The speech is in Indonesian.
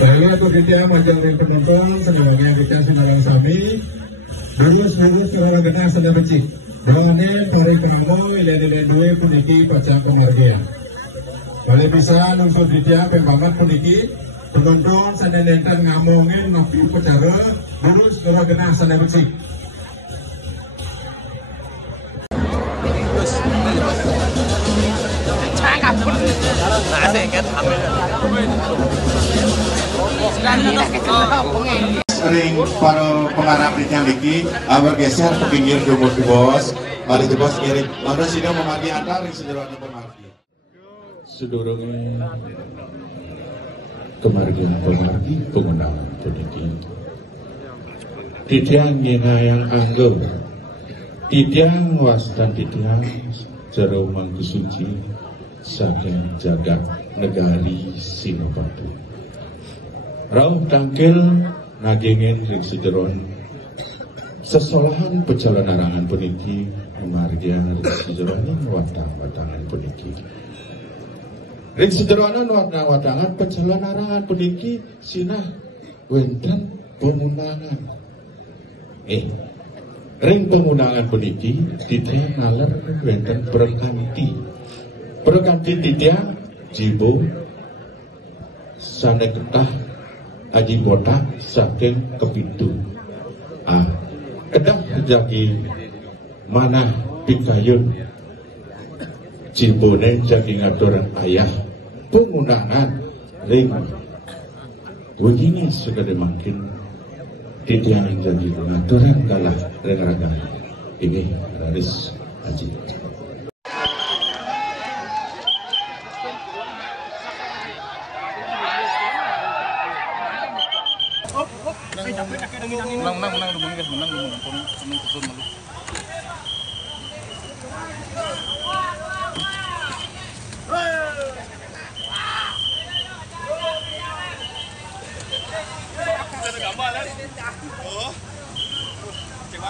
Saya bekerja menjadi penonton sebenarnya kita sedang sami lurus kalau kena sedang becik. Doanya pari penamo ile dua puniki pacang kemargian. Kalau bisa unsur dia pembangat puniki penonton sedang nenten ngomongin ngopi pecara lurus kalau kena sedang becik. Sering para pengarap di yang lagi bergeser ke pinggir jumur di bos, balik di bos kiri. Lalu sini memargi antar yang sederhana pemargi. Sedorongnya kemargian pemargi penggunaan pendidikan. Tidiang yang anggur, tidiang wastan tidiang jero mangku suci saking jagat negari Sinopatu. Rauh tangkil nagingin ring sederon sesolahan pecalonarangan puniki margian ring sederonan watang-watangan puniki. Ring sederonan watang-watangan pecalonarangan puniki sinah wenten pemunangan. Ring pemunangan puniki tidak ngaler wenten perkanti tidak jibo sana ketah aji botak saking kepitu. Kedah jagi mana pikayun jibone jagi ngaturan ayah penggunaan ring begini sudah dimakin titian jadi ngaturan kalah ring raga ini raris aji. Menang dulu guys, menang susun malu. Ada gambar kan? Oh. Cek